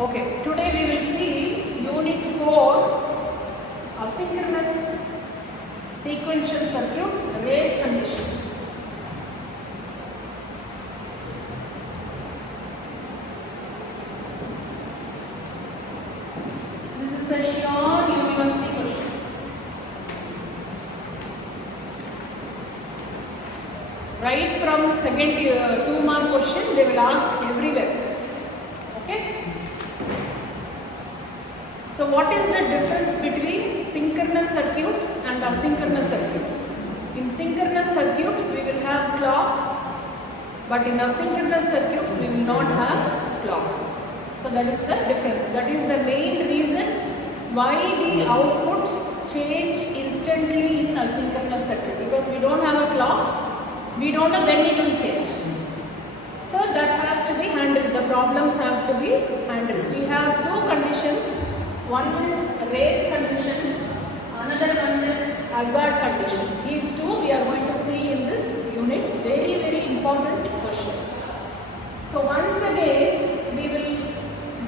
Okay, today we will see Unit 4 Asynchronous Sequential Circuit Race Condition. This is a sure university question. Right from second 2-mark question they will ask everywhere. Okay? So what is the difference between synchronous circuits and asynchronous circuits? In synchronous circuits we will have clock, but in asynchronous circuits we will not have clock. So that is the difference. That is the main reason why the outputs change instantly in asynchronous circuit, because we don't have a clock, we don't know when it will change. So that has to be handled. The problems have to be handled. We have two conditions. One is race condition, another one is hazard condition. These two we are going to see in this unit. Very, very important question. So once again we will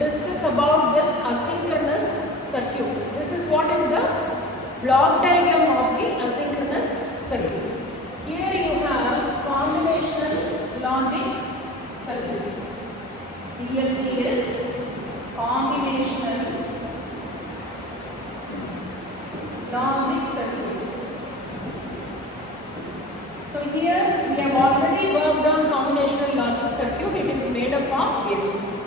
discuss about this asynchronous circuit. This is what is the block diagram of the asynchronous circuit. Here you have combinational logic circuit. CLC is combinational logic circuit. So here we have already worked on combinational logic circuit. It is made up of gates.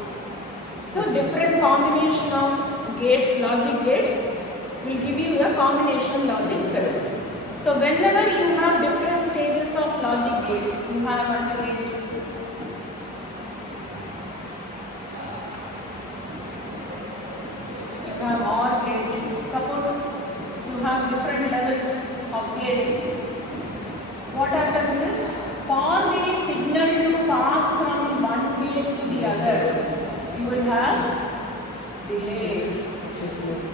So different combination of gates, logic gates, will give you a combinational logic circuit. So whenever you have different stages of logic gates, you have AND gate, you have OR gate. Suppose you have different levels of gates. What happens is, for the signal to pass from one gate to the other, you will have delay.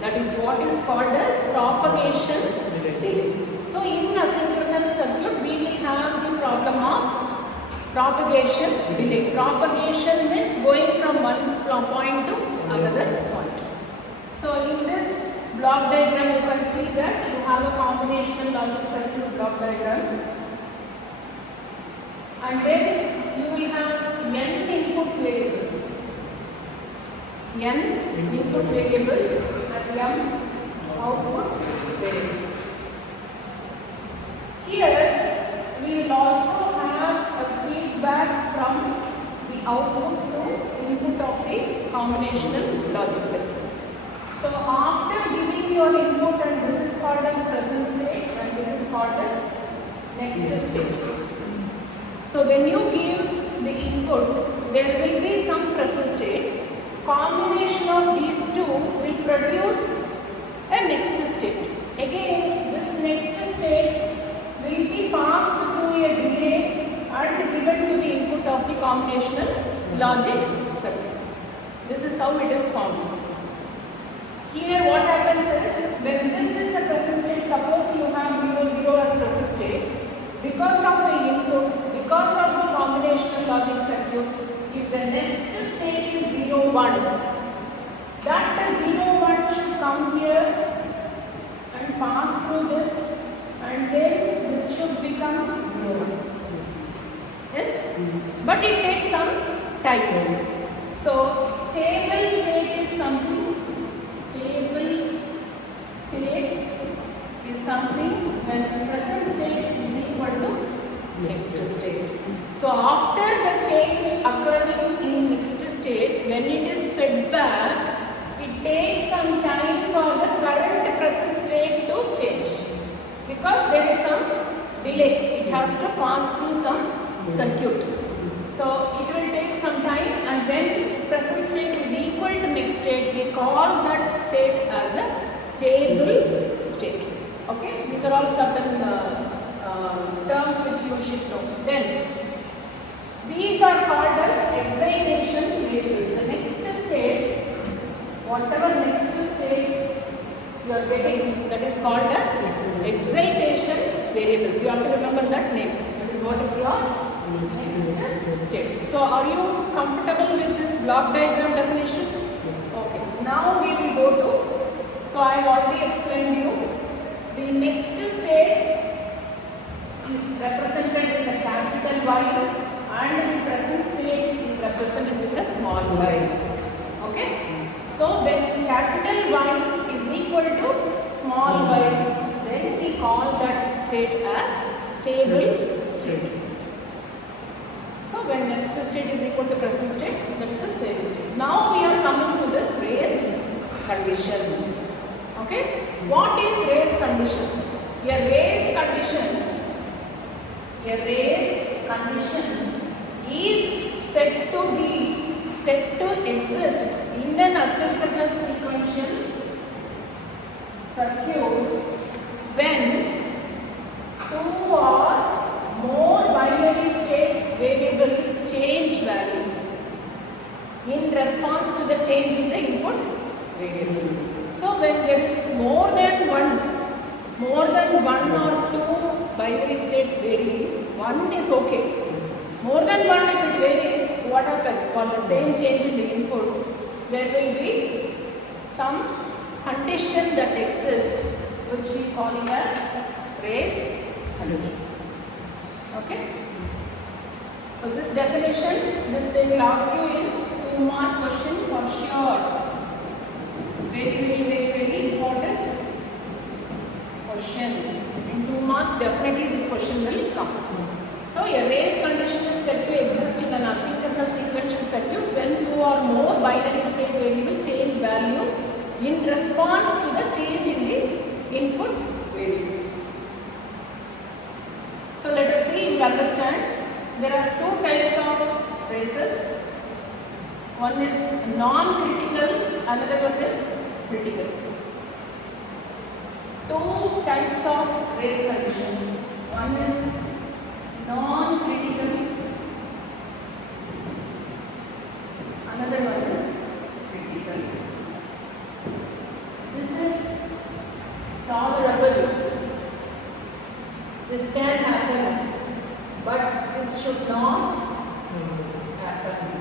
That is what is called as propagation delay. So in asynchronous circuit, we will have the problem of propagation delay. Propagation means going from one point to another point. So in this block diagram, you can see that you have a combinational logic circuit block diagram, and then you will have n input variables, n input variables and m output variables. Here we will also have a feedback from the output to input of the combinational logic circuit. So after giving your input, and this is called as present state and this is called as next state. So when you give the input, there will be some present state. Combination of these two will produce a next state. Again, this next state will be passed through a delay and given to the input of the combinational logic circuit. This is how it is formed. Here what happens is, when this is a present state, suppose you have 0, 0 as present state, because of the input, because of the combinational logic circuit, if the next state is 0, 1, that 0, 1 should come here and pass through this, and then this should become 0, 1. Yes? But it takes some time. So stable state is something. When present state is equal to next state. So after the change occurring in next state, when it is fed back, it takes some time for the current present state to change, because there is some delay. It has to pass through some circuit. So it will take some time, and when present state is equal to next state, we call that state as a stable state. Okay, these are all certain terms which you should know. Then these are called as excitation variables. The next state, whatever next state you are getting, that is called as excitation variables. You have to remember that name. That is what is your next state. So are you comfortable with this block diagram definition? I have already explained you. The next state is represented with the capital Y and the present state is represented with the small y. Okay? So when capital Y is equal to small y, then we call that state as stable state. So when next state is equal to present state, that is a stable state. Now we are coming to this race condition. Okay? What is race condition? A race condition is said to exist in an asynchronous sequential circuit when two or more binary state variable change value in response to the change in the input variable. So when there is more than one or two binary state varies, one is okay. More than one, if it varies, what happens? For the same change in the input, there will be some condition that exists, which we call it as race condition. Okay? So this definition, this they will ask you in 2-mark question for sure. Very important question. In 2 marks, definitely this question will come. So a race condition is said to exist in an asynchronous sequential circuit when two or more binary state variable change value in response to the change in the input variable. So let us see, you understand. There are two types of races. One is non-critical, another one is critical. Two types of race conditions. One is non-critical, another one is critical. This is tolerable. This can happen, but this should not happen.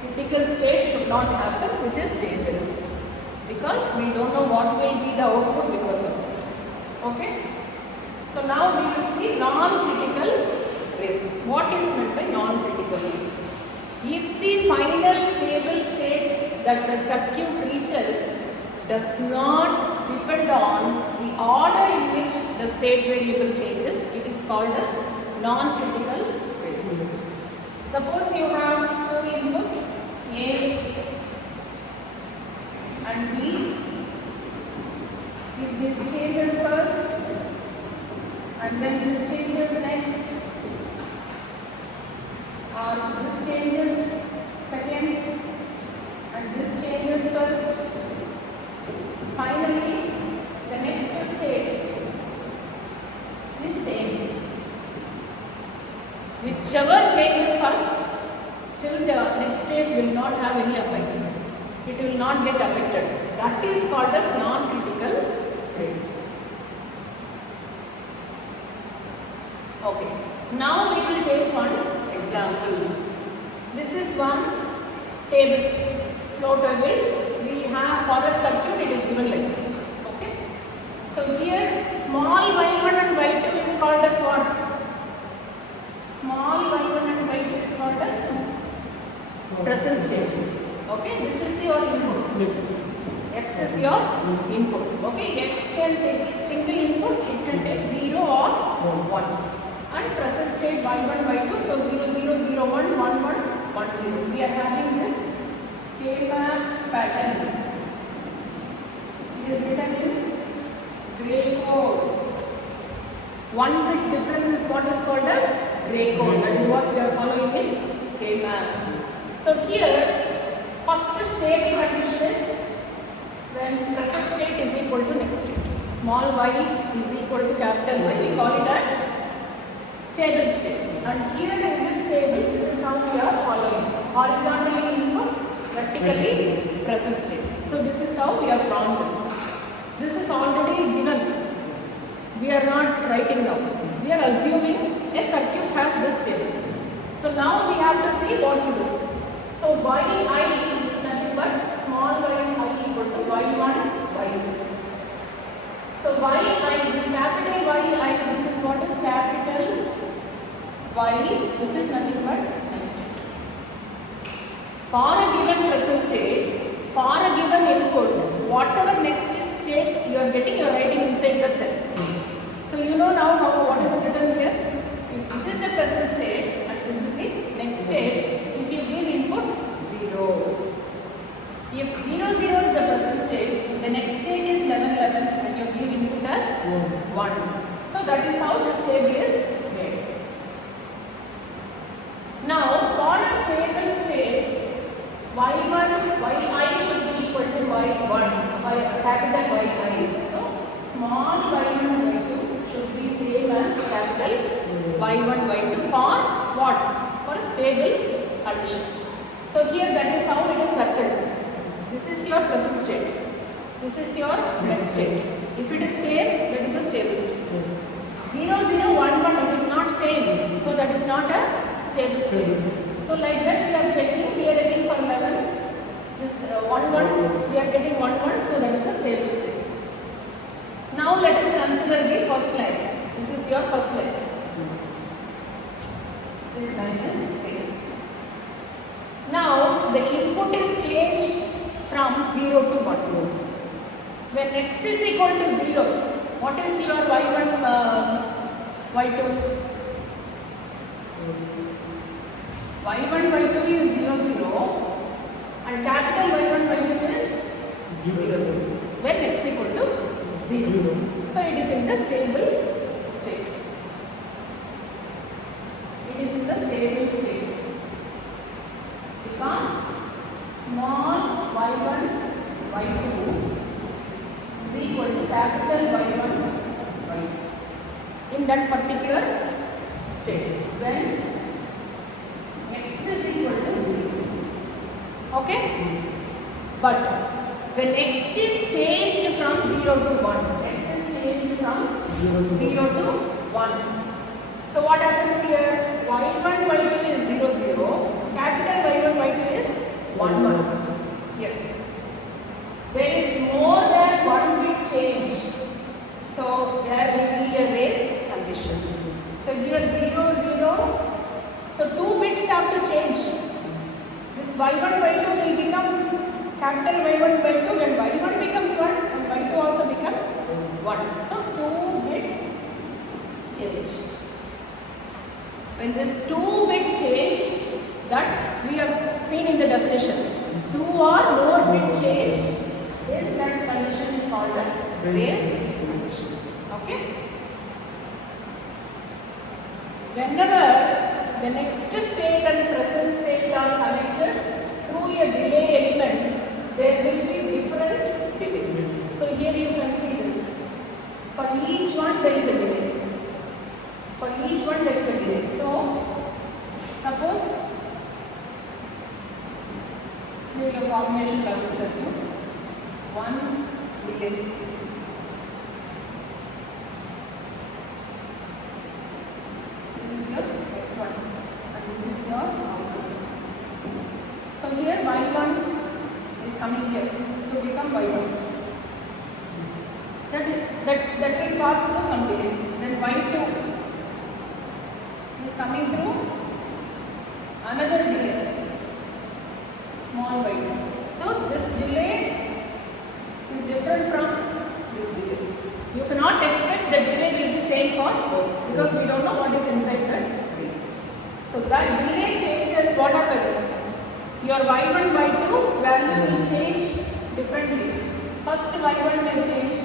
Critical state should not happen, which is dangerous because we don't know what will be the output because of it. Okay? So now we will see non-critical race. What is meant by non-critical race? If the final stable state that the circuit reaches does not depend on the order in which the state variable changes, it is called as non-critical race. Suppose you have two inputs A and B. If this changes first and then this changes next, or this changes second and this changes first, finally the next state is same. Whichever changes first, still the next state will not have any effect. It will not get affected. That is called as non-critical race. Okay. Now we will take one example. This is one table, flow table. We have for a circuit, it is given like this. Okay. So here small y1 and y2 is called as what? Small y1 and y2 is called as present state. Okay, this is your input. X is your input. Okay, X can take single input, it can take 0 or 1. And present state y1, y2, so 0, 0, 0, 1, 1, 1, 1, 0. We are having this K-map pattern. It is written in gray code. One bit difference is what is called as gray code. That is what we are following in K-map. So here, first state condition is when present state is equal to next state. Small y is equal to capital Y. We call it as stable state. And here in this table, this is how we are following. Horizontally input, vertically present state. So this is how we have drawn this. This is already given. We are not writing down. We are assuming a circuit has this table. So now we have to see what to do. So yi is nothing but small y I equal to y1 For a given present state, for a given input, whatever next state you are getting, you are writing inside the cell. So you know now how what is written here. If this is the present state and this is the next state, if you give input 0. If 0, 0 is the present state, the next state is 11, 11 and you give input as 1. So that is how this table is made. Now for a stable state, y1, yi should be equal to y1, capital Yi. So small y1, y2 should be same as capital y1, y2 for what? For a stable condition. So here that is how it is circled. This is your present state. This is your next state. If it is same, that is a stable state. 0, 0, 1, 1, it is not same. So that is not a stable state. So like that we are checking here again for 11. This 1, 1, we are getting 1, 1. So that is a stable state. Now let us consider the first line. This is your first line. This line is here. Now the input is changed from 0 to 1. When x is equal to 0, what is your y1, y2? y1, y2 is 0, 0 and capital Y1, y2 is 0, 0. When x equal to 0. So it is in the stable state. It is in the stable state. Because small y1, y2 is equal to capital Y1, y2 in that particular state when x is equal to 0. Okay? But when x is changed from 0 to 1, x is changed from 0 to 1. So what happens here? Y1, y2 is 0, 0. Capital Y1, y2 is 1, 1. Here. There is more than 1 bit change. So there will be a race condition. So here 0, 0. So 2 bits have to change. This y1, y2 will become capital Y1, y2 when y1 becomes 1 and y2 also becomes 1. So 2 bit change. When this 2 bit change, that's we have seen in the definition. 2 or more bit change, then that condition is called as race condition. Okay? Whenever the next state and present state are connected through a delay element, there will be different delays. So here you can see this. For each one there is a delay. For each one there is a delay. So suppose say your combination logic circuit, one delay. This is your x1 and this is your output. So here y1 is coming here to become y1. That will pass through some delay. Then y2 is coming through another delay, small y2. So this delay is different from this delay. You cannot expect the delay will be same for both because we don't know what is inside that delay. So that delay changes. What happens? Your y1, y2 value will change differently. First y1 may change,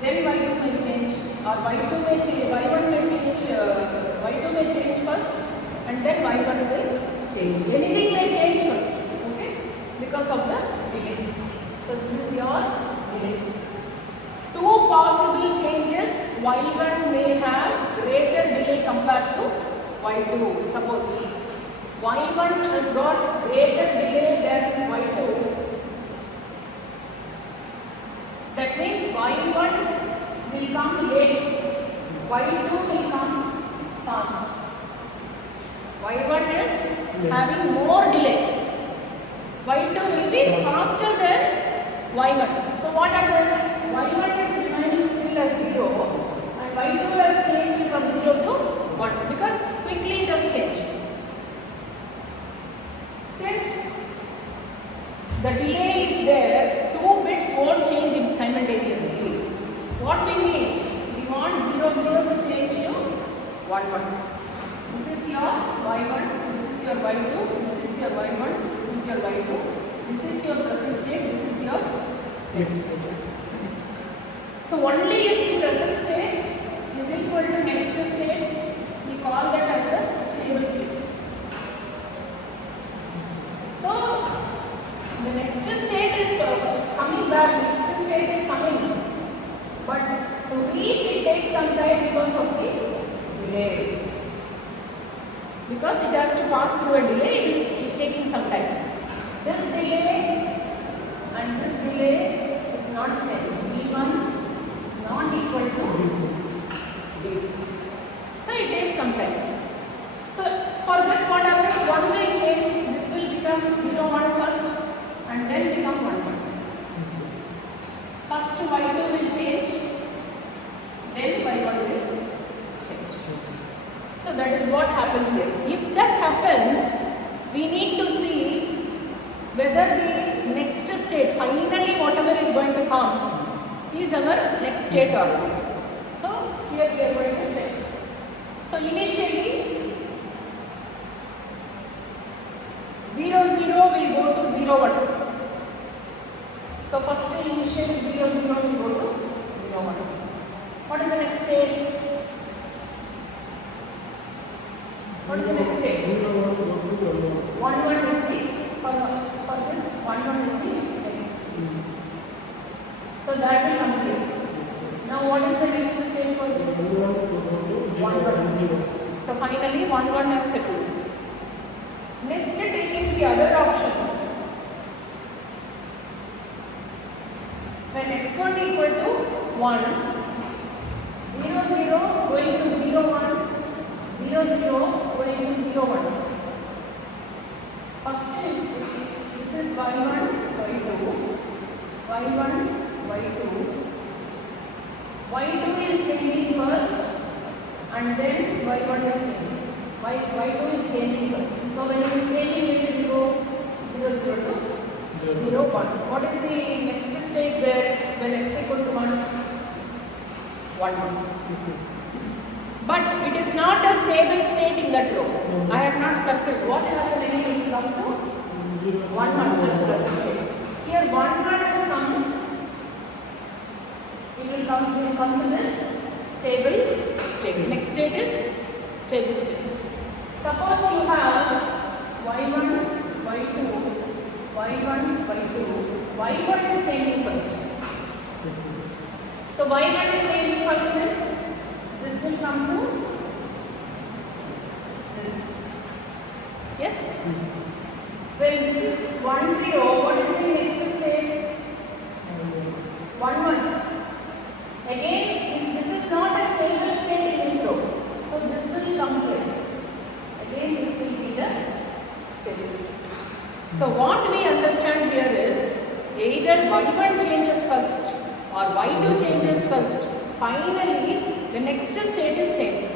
then y2 may change, or y2 may change, y1 may change, y2 may change first, and then y1 will change. Anything may change first, okay? Because of the delay. So this is your delay. Two possible changes. Y1 may have greater delay compared to y2. Suppose y1 has got greater delay than y2. That means y1 will come late, y2 will come fast. y1 is having more delay, y2 will be faster than y1. So what happens? y1 is remaining still as 0 and y2 has changed from 0 to 1 because quickly it has changed. Since the delay is there, 2 bits won't change simultaneously. What we need? We want 0, 0 to change to 1, 1. This is your y1, this is your y2, this is your y1, this is your y2, this is your present state, this is your next state. So only if the present state is equal to next state, we call that as a stable state. So the next state is coming back, next state is coming, but to reach it takes some time because of the delay. Because it has to pass through a delay, it is taking some time. This delay and this delay is not same. V1 is not equal to D2. So it takes some time. So for this what happens? 1 will change, this will become 0, 1 first and then become 1, 1. First y2 will change, then y1 will change. So that is what happens here. If that happens, we need to see whether the next state, finally whatever is going to come, is our next state or not. So here we are going to check. So initially 0, 0 will go to 0, 1. So first initially 0, 0 will go to 0, 1. What is the next state? What is the next state? 1, 1 is the, for this 1, 1 is the next state. So that will complete. Now what is the next state for this? 1, 1. So finally 1, 1 is settled. Next taking the other option. When x1 equal to 1, 0, 0 going to 0, 1. 0, 0 going to 0, 1. First, this is y1, y2, y1, y2. y2 is changing first and then y1 is changing. y2 is changing first. So when it is changing, it will go 0, 0 to 0, 1. What is the next state there when x equal to 1? 1, 1. But it is not a stable state in that row. I have not circled. What will happen when it will come to 1, 1 plus present state? Here 1, 1 has come. It will come to this stable state. Next state is stable state. Suppose you have y1, y2, y1, y2. y1 is changing first. So y1 is changing first means this will come to this. Yes? When this is 1, 0, what is the next state? 1, 1. Again, this is not a stable state in this row. So this will come here. Again, this will be the stable state. So what we understand here is either y1 changes first or y2 changes first. Finally, the next state is same.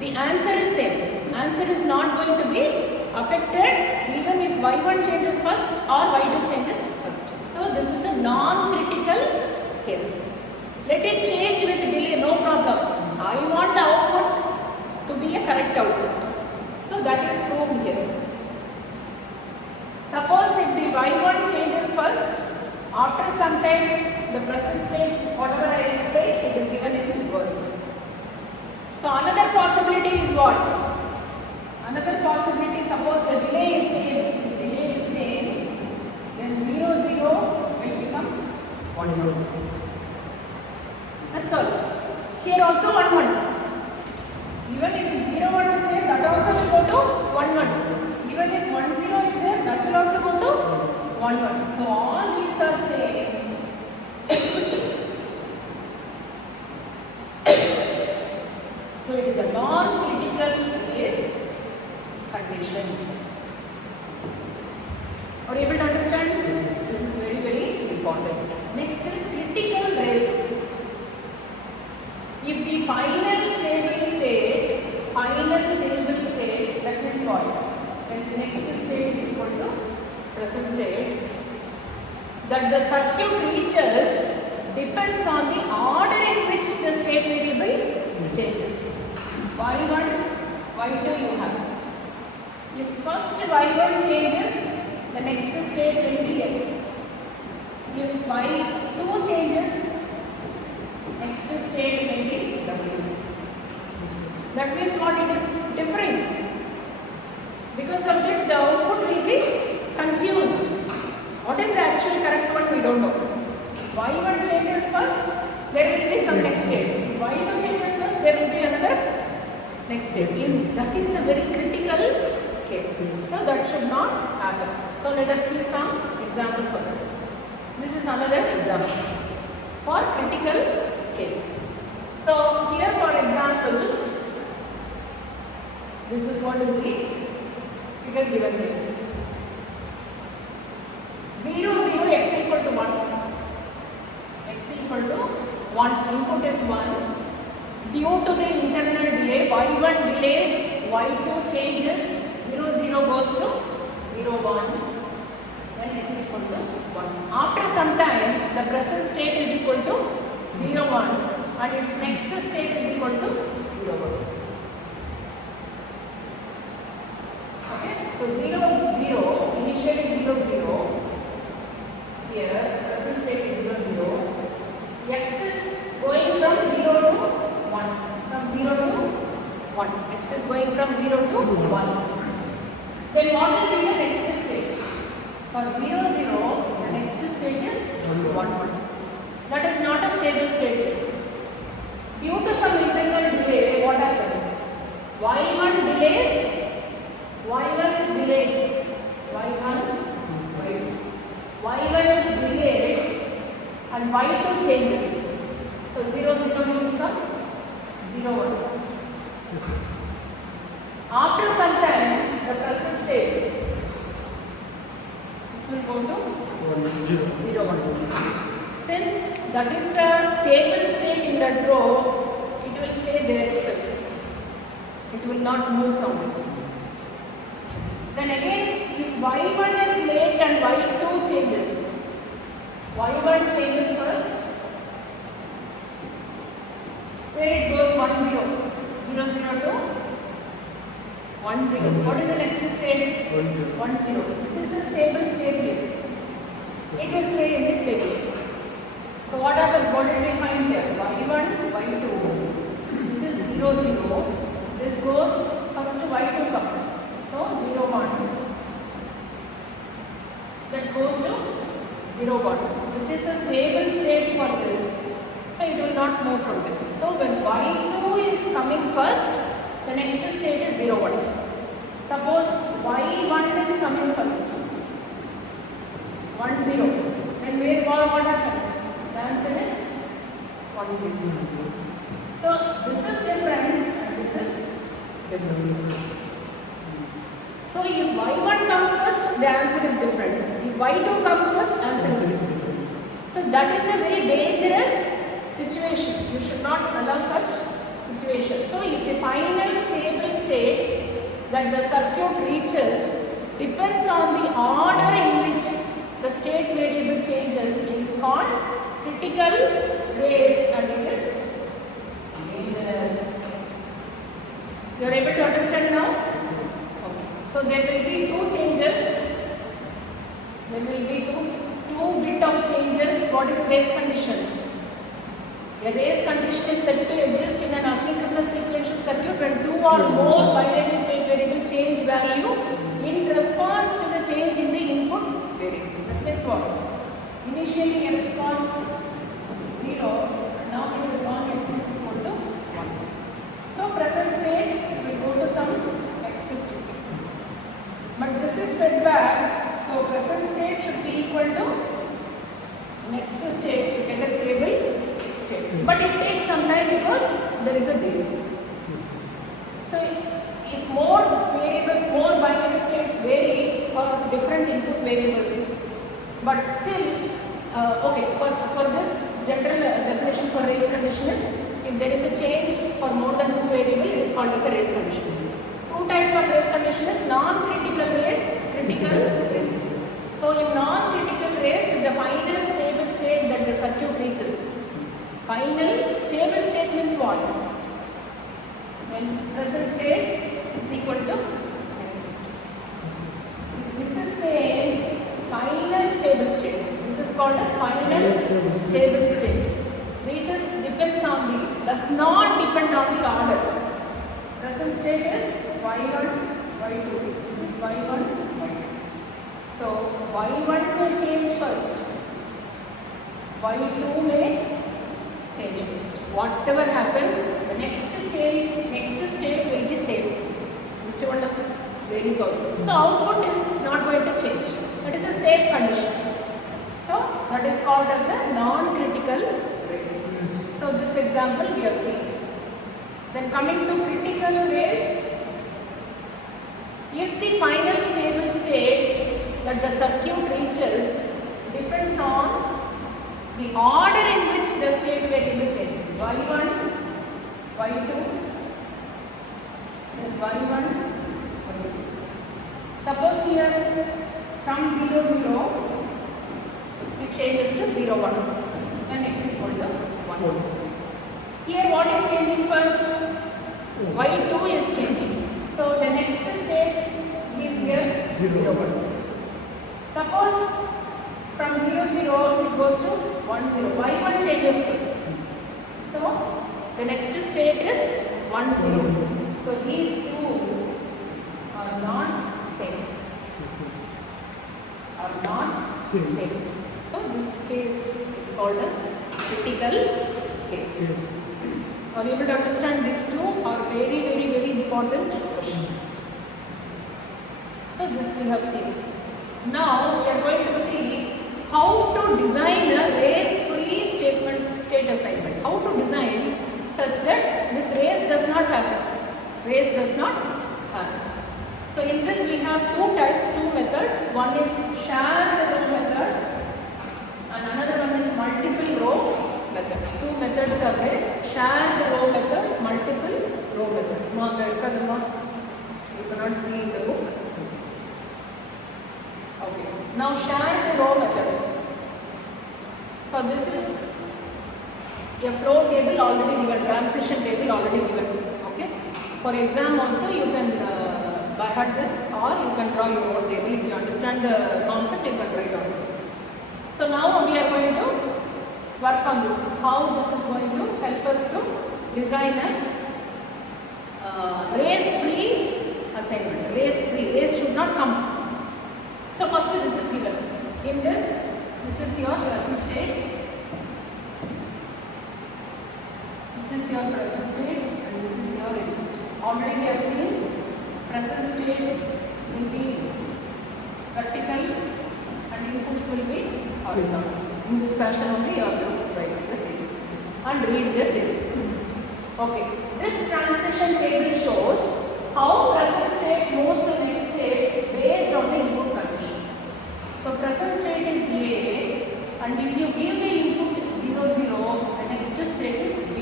The answer is same. Answer is not going to be affected even if y1 changes first or y2 changes first. So this is a non-critical case. Let it change with delay, no problem. I want the output to be a correct output. So that is proved here. Suppose if the y1 changes first, after some time the present state, whatever I explained, it is given in words. So another possibility is what? Another possibility, suppose the delay is same, then 0, 0 will become 1, 0. That's all. Here also 1, 1. Even if 0, 1 is there, that also will go to 1, 1. Even if 1, 0 is there, that will also go to 1, 1. So all these are same. So it is a non-critical case condition. Are you able to understand? This is very, very important. Next is critical risk. If the final stable state, that means what? When the next state is equal to present state, that the circuit reaches depends on the order in which the state variable changes. Y1, Y2 you have. If first Y1 changes, the next state will be X. If Y2 changes, next state will be W. That means what? It is differing. Because of it, the output will be confused. What is the actual correct one? We don't know. Y1 changes first, there will be some next state. Y2 changes first, there will be another next state. That is a very critical case. So that should not happen. So let us see some example for that. This is another example for critical case. So here for example, this is what is the figure given here. 0, 0, x equal to 1. X equal to 1. Input is 1. Due to the internal delay, y1 delays, y2 changes, 0, 0 goes to 0, 1. Then x equal to 1. After some time, the present state is equal to 0, 1 and its next state is equal to 0, 1. Okay, so 0, 0, initially 0, 0. Here, present state is 0, 0. X is going from 0 to 1. From 0 to 1. X is going from 0 to 1. Then what will be the next state? For 0, 0, the next state is 1, 1. That is not a stable state. Due to some internal delay, what happens? Y1 delays, Y1 is delayed, Y1 is delayed and Y2 changes. So 0, 0 will become 0, 1. After some time, the present state, this will go to 0, 1. Since that is a stable state in that row, it will stay there itself. It will not move from there. Then again, if Y1 is late and Y2 changes, Y1 changes first, where it goes 1, 0, 0, 0 to 1, 0. What is the next state? 1, 0. This is a stable state here. It will stay in this stable state. So what happens? What did we find here? Y1, Y2. This is 0, 0. This goes first to Y2 comes. So 0, 1. That goes to 0, 1, which is a stable state for this. So it will not move from there. So when Y2 is coming first, the next state is 0, 1. Suppose Y1 is coming first. 1, 0. Then what happens? The answer is 1, 0. So this is different and this is different. So if Y1 comes first, the answer is different. If Y2 comes first, answer is different. So that is a very dangerous situation. You should not allow such situation. So if the final stable state that the circuit reaches depends on the order in which the state variable changes, it is called critical case and it is dangerous. You are able to understand now? Okay. So there will be two changes. There will be two bit of changes. What is race condition? A race condition is said to exist in an asynchronous sequential circuit when two or more binary state variable change value in response to the change in the input variable. That means what? Initially a response 0, now it is gone, x is equal to 1. So present state will go to some next state. But this is fed back, so present state should be equal to next state to get a stable state. But it takes some time because there is a delay. So if more variables, more binary states vary for different input variables, but still, for this general definition for race condition is, if there is a change for more than two variables, it is called as a race condition. Two types of race condition is non-critical race, critical race. So in non-critical race, if the final Final stable state means what? When present state is equal to next state. If this is say final stable state, this is called as final stable state, which is depends on the, does not depend on the order. Present state is y1, y2. This is y1, y2. So y1 may change first, y2 may change first. Whatever happens, the next state will be same. Which one varies also. So output is not going to change. That is a safe condition. So that is called as a non-critical race. So this example we have seen. Then coming to critical race, if the final stable state that the circuit reaches depends on the order in which the state variable changes. Y1, Y2, then Y1, Y2. Suppose here from 0, 0, it changes to 0, 1 and x equal to 1. Here what is changing first? Y2 is changing. So the next state is here 0, 1. Suppose from 0, 0 it goes to 1, 0. Y1 changes first. So the next state is 1, 0. So these two are not same. Are not same. So this case is called as critical case. Are you able to understand? These two are very, very, very important questions. So this we have seen. Now we are going to see how to design a race-free state assignment. How to design such that this race does not happen. Race does not happen. So in this we have two types, two methods. One is shared row method and another one is multiple row method. Two methods are there. Shared row method, multiple row method. No, you cannot see in the book. Okay. Now shared row method. So this is a flow table already given, transition table already given. Okay. For exam also you can by heart this, or you can draw your own table. If you understand the concept, you can write down. So now we are going to work on this. How this is going to help us to design a race-free assignment. Race should not come. So first this is given. In this is your present state. This is your present state and this is your input. Already we have seen present state will be vertical and inputs will be horizontal. In this fashion only you have to write the table and read the table. Okay, this transition table shows how present state moves to the next state based on the input condition. So present state is A, and if you give the input 0, 0, the next state is B.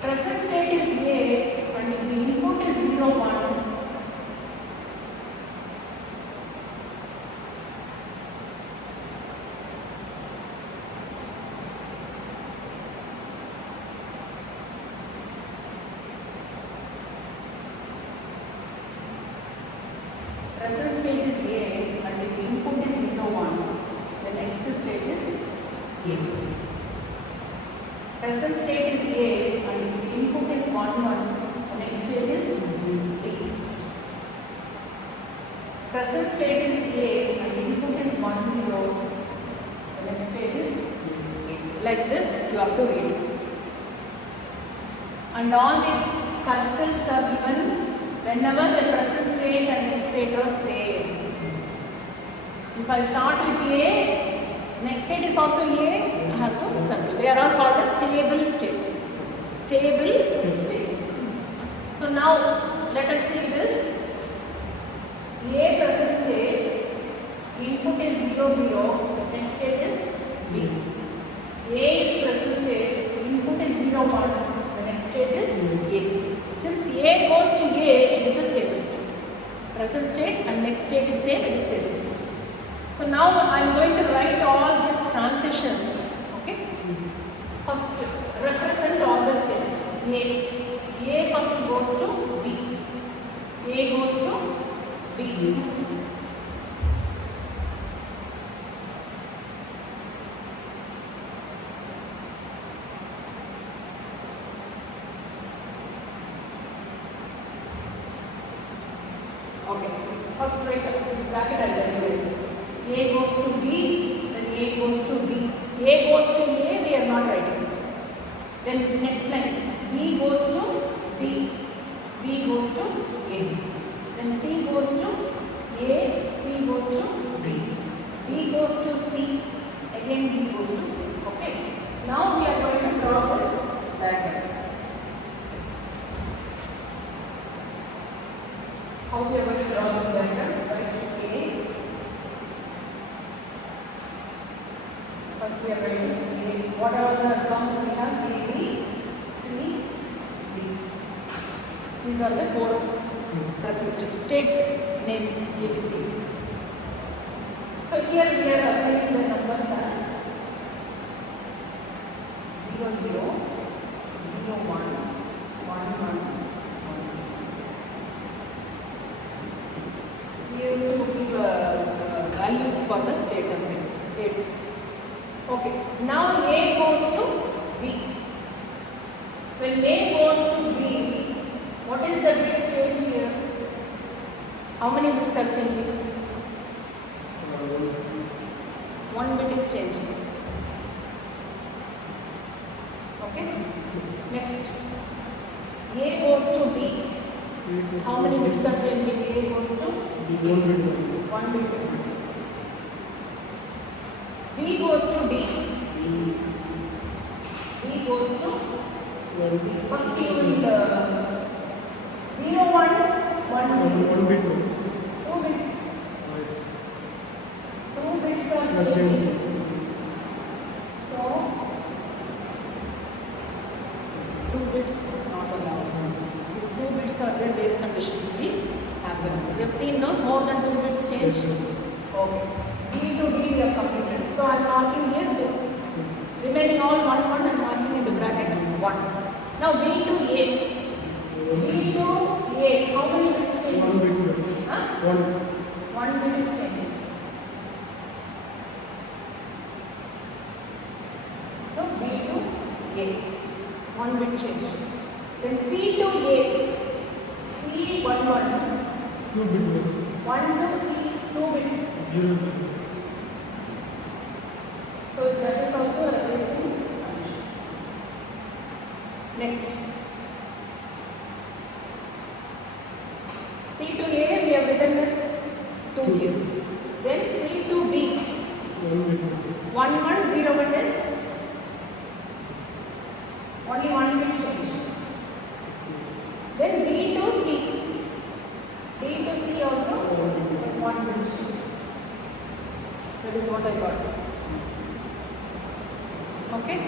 Present state is A, and if the input is 0, 1, present state is A, and if input is 0, 1, the next state is A. Present state is A, and if input is 1, 1, the next state is B. Present state is A, and input is 1, 0, the next state is A. Like this, you have to read. And all these circles are given whenever the present state and next state are same. If I start with A, next state is also A, I have to circle. They are all called as stable states. Stable states. So now let us see this. A present state, input is 0, 0, next state is B. A is present state, input is 0, 1, the next state is A. Since A goes to A, it is a stable state. Present state and next state is same, it is stable state. So now I am going to write all these transitions. Okay. First, represent all the steps. A first goes to B. A goes to B. Okay. First write this bracket I'll tell you. A goes to B, then A goes to B. A goes to A, we are not writing. Then next line, B goes to B, B goes to A. Then C goes to A, C goes to B. B goes to C, again B goes to C. Okay. Now we are going to draw this diagram. How we are going to draw this diagram? Write A. First we are writing A. What are the terms we have? A, B, C, D. These are the four persistent state names ABC. So here we are assigning the numbers as 0, 0, 0, 1, 1, 1. We used to give values for the states. Okay. Now A goes to B. When A goes to B, what is the bit change here? How many bits are changing? One bit is changing. Okay. Next, A goes to B. How many bits are changing? A goes to one bit. B goes to D. B goes to D. First you will 0, 1, 1 bit. 2 bits. 2 bits are changing. So 2 bits not allowed. If 2 bits are there, base conditions will happen. You have seen no more than 2 bits change. Okay. B to D we have completed. So I am marking here 2. Remaining all 1, 1 I am marking in the bracket 1. Now B to A. B to A. How many bits change? 1 bit. Huh? 1 bit is changing. So B to A. 1 bit change. Then C to A. C 1 1. 2 bit. 1 to C 2 bit. 0. So that is also a replacing condition. Next, C to A we have written as 2 here. Then C to B 1 1 0 1 is only 1 bit change. Then D to C. D to C also 1 bit change. That is what I got. Okay.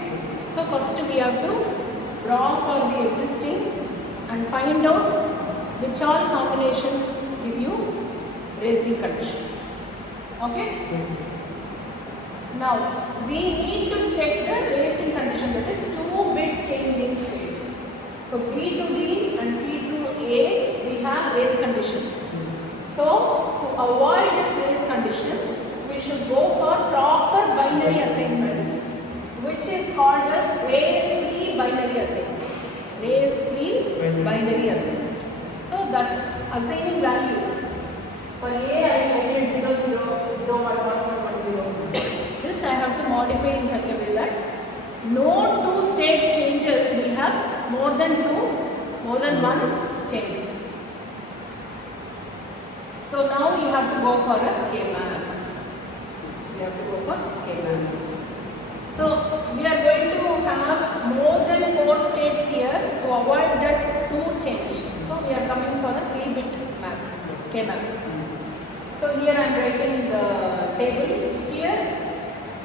So first we have to draw for the existing and find out which all combinations give you racing condition. Okay. Now we need to check the racing condition, that is 2-bit change in state. So B to D and C to A we have race condition. So to avoid this race condition, we should go for proper binary assignment, which is called as race-free binary assignment. Race-free binary assignment. So that assigning values for A I like 0 0 0 1 1 1 0. This I have to modify in such a way that no 2 state changes will have more than 1 changes. So now you have to go for a K-map. You have to go for K-map. So we are going to have more than 4 states here to avoid that 2 change. So we are coming for a 3-bit map, K-map. So here I am writing the table. Here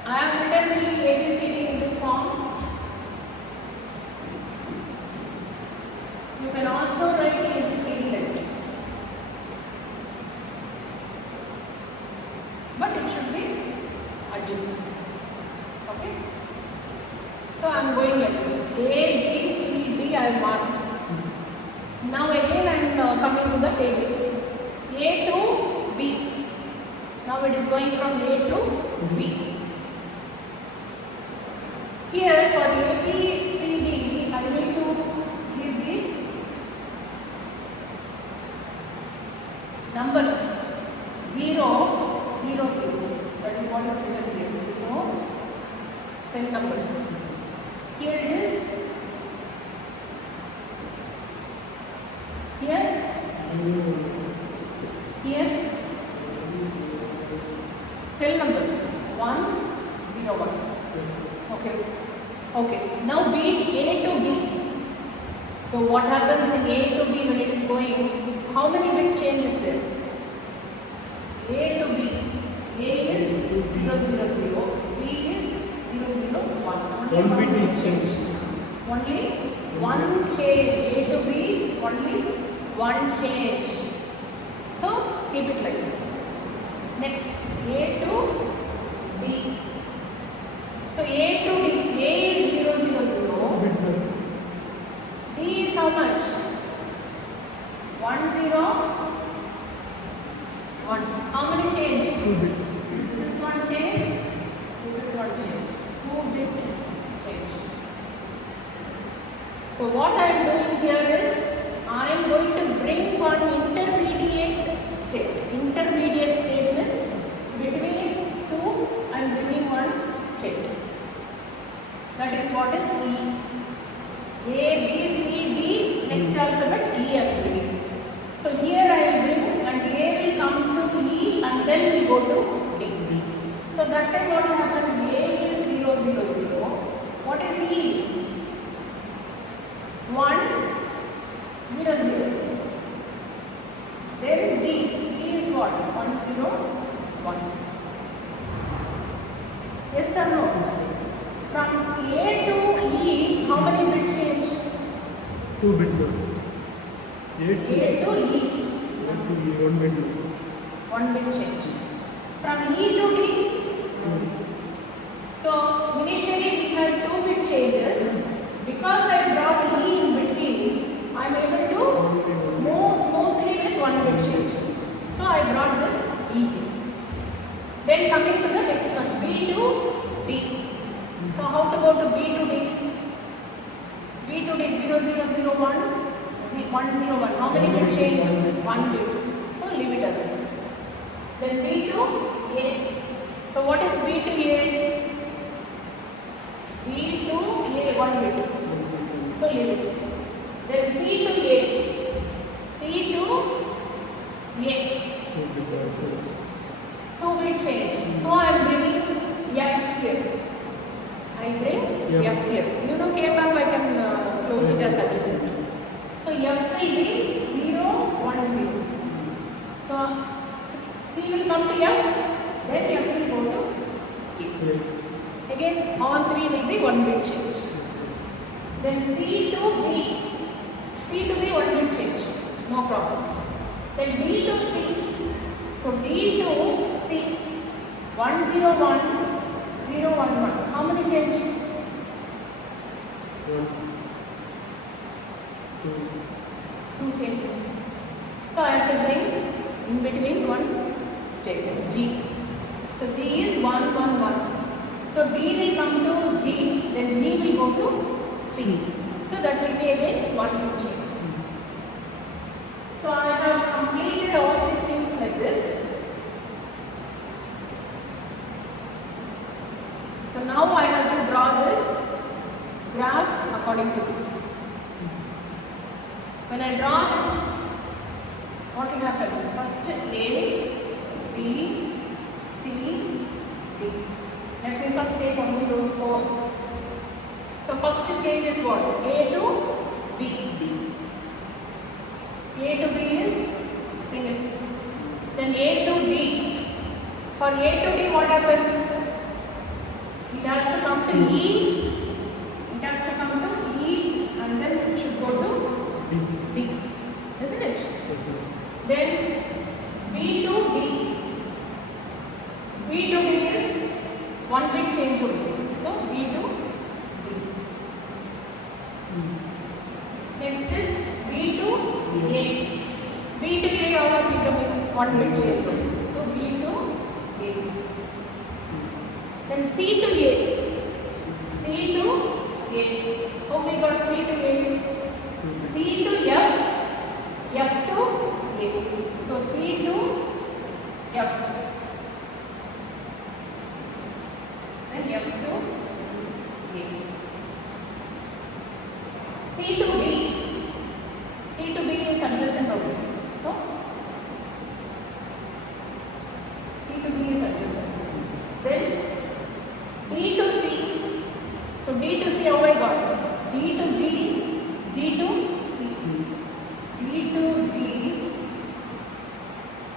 I have written the ABCD in this form. You can also write the ABCD like this. But it should be adjacent. Okay. So I am going like this. A, B, C, D I have marked. Now again I am coming to the table. A to B. Now it is going from A to B. Here for A, B, C, D, I need to give the numbers 0, 0, 0. That is what is written here. 0 cell numbers. Here it is. Here. Here. Cell numbers 1, 0, 1. Okay. Okay. Now B, A to B. So what happens in A to B when it is going? How many bit change is there? A to B. A is 0, 0, 0. B is 0, 0, 1. Only one bit is change. Only one change. A to B, only one change. So keep it like that. Next, A to B. So A to D. A is 0, 0, 0. D is how much? 1, 0, 1. How many change? 2 bit. This is one change. This is one change. 2 bit change. So what I am doing here is I am going to bring one intermediate state. Intermediate state means between two I am bringing one state. That is what is E. A, B, C, D, next alphabet E I am bringing. So here I will bring and A will come to E and then we go to D. So that time what will happen? A is 0, 0, 0. What is E? 1, 0, 0. Then D. D is what? 1, 0, 1. Yes or no? From A to E, how many bit change? 2 bits. A to E. 1 bit. 1 bit change. From E to D. So initially we had 2 bit changes. Because I brought E in between, I am able to move smoothly with 1 bit change. So I brought this E here. Then coming to the next one, B to D. So how to go to B to D? B to D 0, 0, 0, 1, 1, 0, 1. How many bit change? 1 bit. So leave it as this. Then B to A. So what is B to A? B to A 1 bit. So leave it. Then C to A. C to A. 2 bit change. So I am bringing F here. I bring F here. You know K-map I can close it as adjacent. So F will be 0, 1, 0. So C will come to F, then F will go to A. Again all 3 will be 1 bit change. Then C to B. C to B 1 bit change. No problem. Then D to C. So D to C. 1, 0, 1, 0, 1, 1. How many change? 1, 2. 2 changes. So I have to bring in between one state, G. So G is 1, 1, 1. So D will come to G, then G will go to C. So that will be again 1 bit change. So I have completed all these things like this. So now I have to draw this graph according to this. When I draw this, what will happen? First A, B, C, D. Let me first take only those 4. So first change is what? A to B. A to B is single. Then A to D. For A to D what happens? It has to come to E. It has to come to E and then it should go to D. Isn't it? Then B to D. B to D is 1 bit change only. So B to D. one bit change only. So B to A. Then C to A. C to A. Oh, we got C to A. C to F. F to A. So C to F. Then F to A. C to B. C to B is adjacent only. So C to B is adjacent. Then D to C. So D to C, how I got? D to G, G to C. D to G,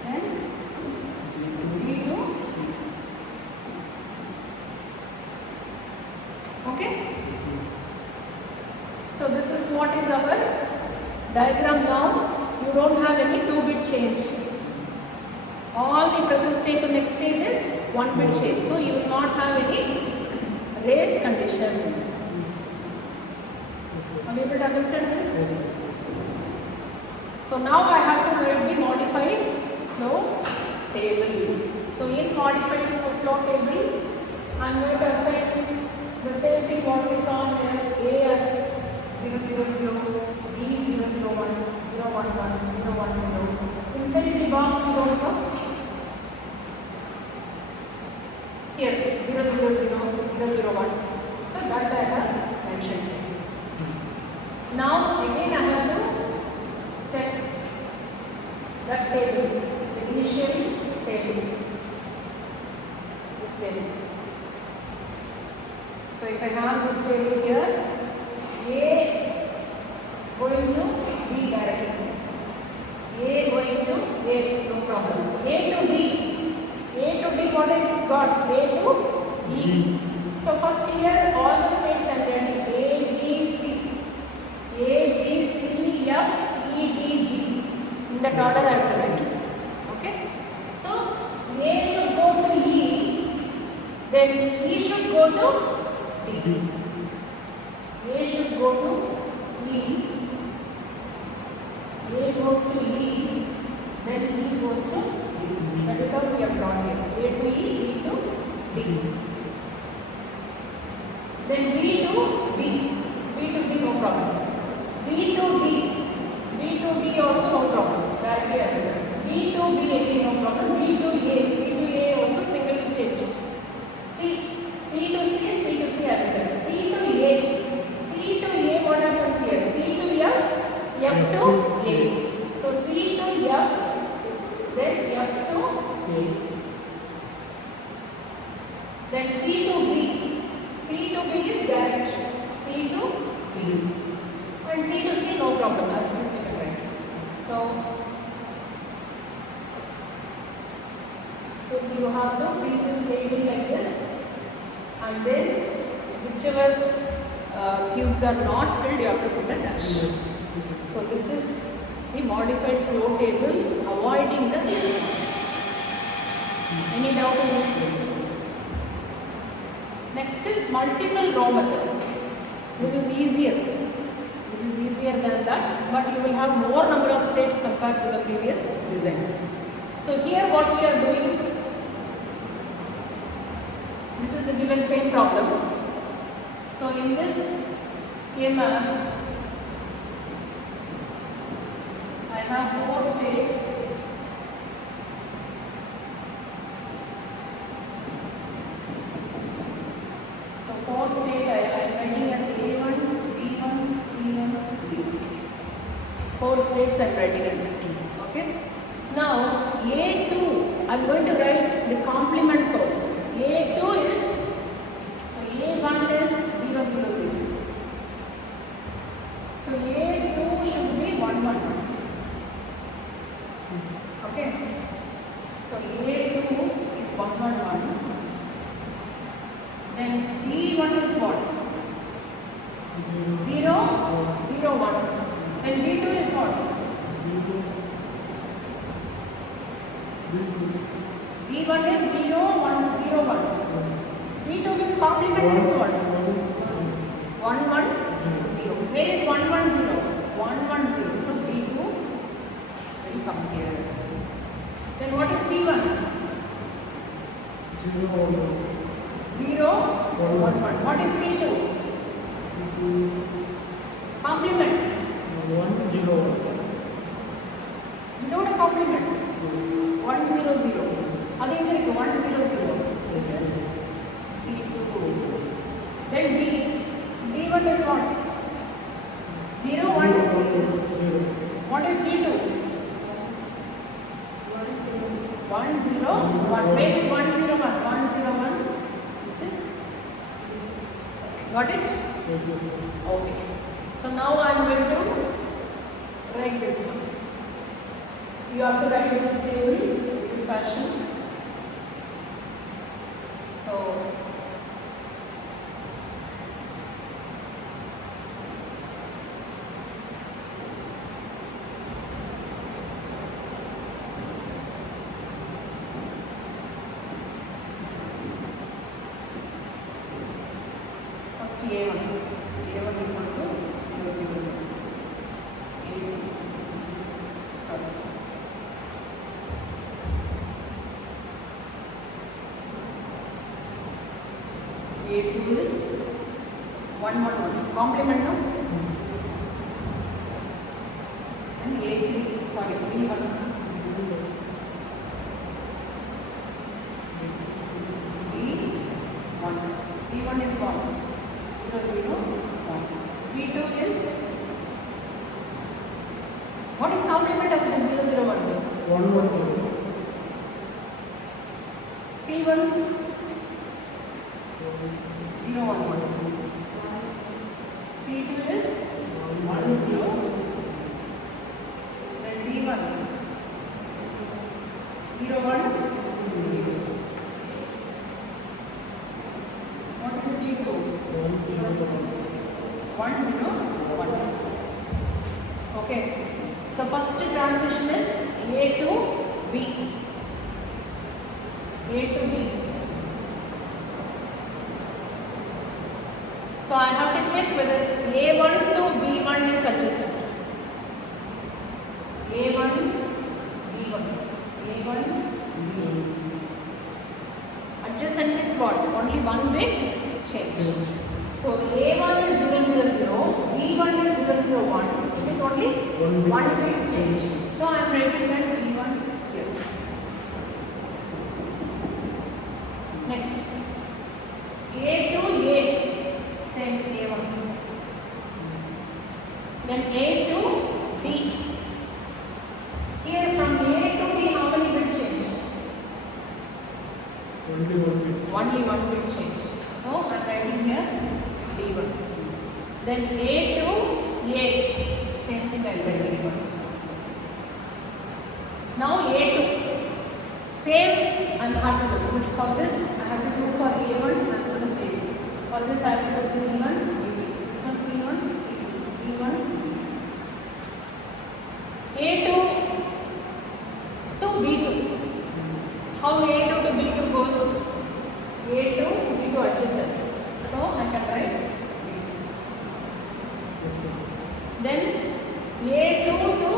then G to okay. So this is what is our diagram now. You don't have any 2-bit change. All the present state to next state is 1-bit change. So you will not have any race condition. Are you able to understand this? So now I have to write the modified flow table. So in modified flow table, I am going to assign the same thing what we saw here. A as 000, B 001, 011, 010. Inside the box we go to here 000, 001. So that I have mentioned. Now again I have to check that table, the initial table, this table. So if I have this table here, A going to B directly, A going to A, no problem. A to D, what I got? A to E. So first here all the states are ready. A, B, C, F, E, D, G. In that order I have to write. Okay. So A should go to E, then E should go to D. A should go to E. A goes to E, then E goes to D. That is how we have drawn here. A to E, E to D. Then B to B. B to B, no problem. B to D. B to D also no problem. Directly I will write. B to B again no problem. B to A. B to A also single change. C to C, C to C I will write. C to A. C to A, what happens here? C to F, F to A. So C to F, then F to A. Then C to B. C to B is direct. C to B. And C to C, no problem, as we said, right? So you have to fill this table like this, and then whichever cubes are not filled, you have to put a dash. So this is the modified flow table, avoiding the error. Any doubt in this? Next is multiple row method. This is easier. This is easier than that, but you will have more number of states compared to the previous design. So here what we are doing, this is the given same problem. So in this schema, I have 4 states. So 4 states I am writing as A1, B1, C1, D. 4 states I am writing at that. Okay. Now A2, I am going to write the complements also. A2 is, so A1 is 0, 0, 0. So A2 should be 1, 1, 1. Okay. So A2 is 1, 1, 1. Then B1 is what? 0, 0, 1. Then B2 is what? B1 is 0, 1, 0, 1. B2 means complement means what? 1, 1, 0. Where is 1, 1, 0? 1, 1, 0. So B2 will come here. Then what is C1? 0, 1, 0, 1, 1. What is C2? 2, Complement. 1, 0, 1. Without a complement. 1, 0, 0. That is 1, 0, 0. This is C2. Then D. D1 is what? 0, 1. 0. What is D2? 1, 0, 1. Where is 1, 0, 1? 1, 0, 1. This is. Got it? Okay. So now I am going to write this one. You have to write this table, this fashion. So, first A1 equal to 0, 0, 0. Sorry. A2 is 1, 1, 1. Complement now. And A3, sorry, B1. B1. B1 is 1. 0, 0, 1. B2 is. What is complement of this 0, 0, 1? 1, 1, 0. C1. 0, 1, 1. C2 is 1, 0. Then D1 0, 1, 0. What is D2? 1, 0, 1. Okay. So first transition is A to B. A to B. So I have to check whether A1 to B1 is adjacent. A1, B1. A1, B1. Adjacent is what? Only one bit change. So A1 is 0, 0, 0. B1 is 0, 0, 1. It is only one bit change. So I am writing that B1 here. Next. A to A. Same A1. Then A to D. Here from A to D, how many bits change? Only 1 bit. Only one bit change. So I am writing here D1. Then A to A. Same thing I will write D1. Now A2. Same I have to do this for this. I have to do for A1 as well as A2. For this I have to do B1, B2. This one C1, C2, B1. A2 to B2. How A2 to B2 goes? A2 B2 adjacent. So I can write B2. Then A2 to